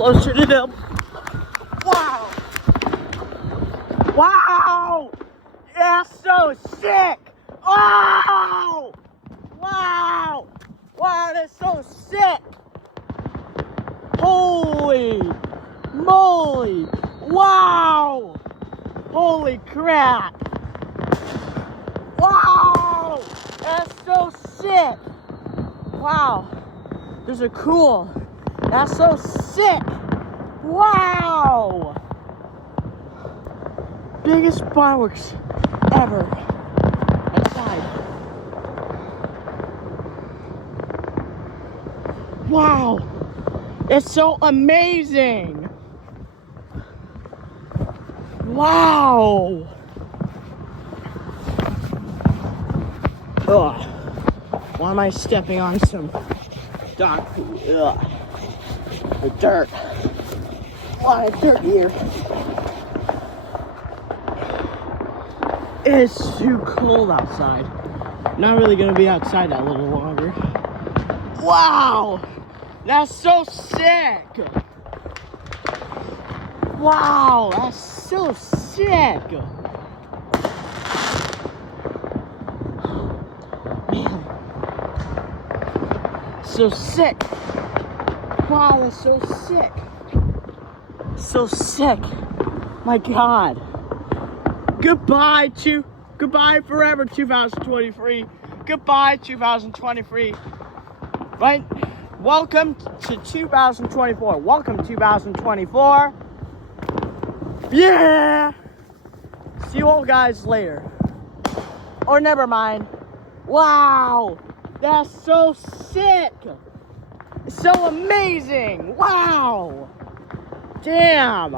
closer to them. Wow! Wow! That's so sick! Oh! Wow! Wow, that's so sick! Holy moly! Wow! Holy crap! Wow! That's so sick! Wow! Those are cool. That's so sick! Wow! Biggest fireworks ever. Outside. Wow! It's so amazing! Wow! Ugh. Why am I stepping on some dog food? Ugh. The dirt. A lot of dirt here. It's too cold outside. Not really gonna be outside that little longer. Wow! That's so sick! Wow, that's so sick! Man. So sick! Wow, that's so sick! So sick! My God! Goodbye forever 2023. Goodbye 2023. Right? Welcome to 2024. Welcome 2024. Yeah! See you all guys later. Or never mind. Wow! That's so sick! It's so amazing! Wow! Damn!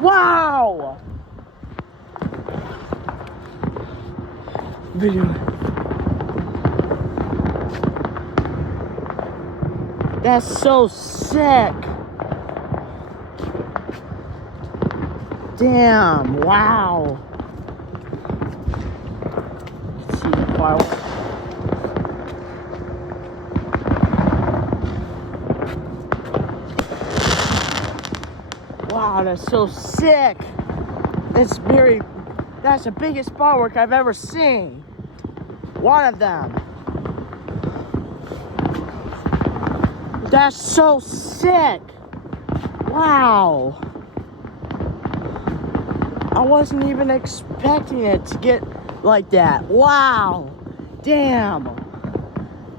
Wow! Video. That's so sick! Damn! Wow! Let's see the fireworks. Wow, that's so sick! That's the biggest firework I've ever seen. One of them. That's so sick! Wow! I wasn't even expecting it to get like that. Wow! Damn!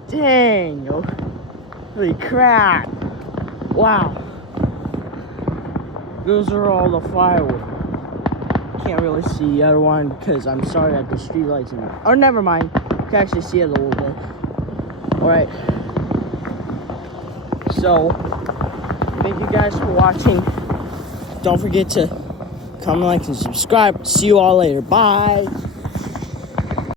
Dang! Holy crap! Wow! Those are all the fireworks. Can't really see the other one because I'm sorry that the street lights are not. Or never mind. You can actually see it a little bit. Alright. So, thank you guys for watching. Don't forget to comment, like, and subscribe. See you all later. Bye.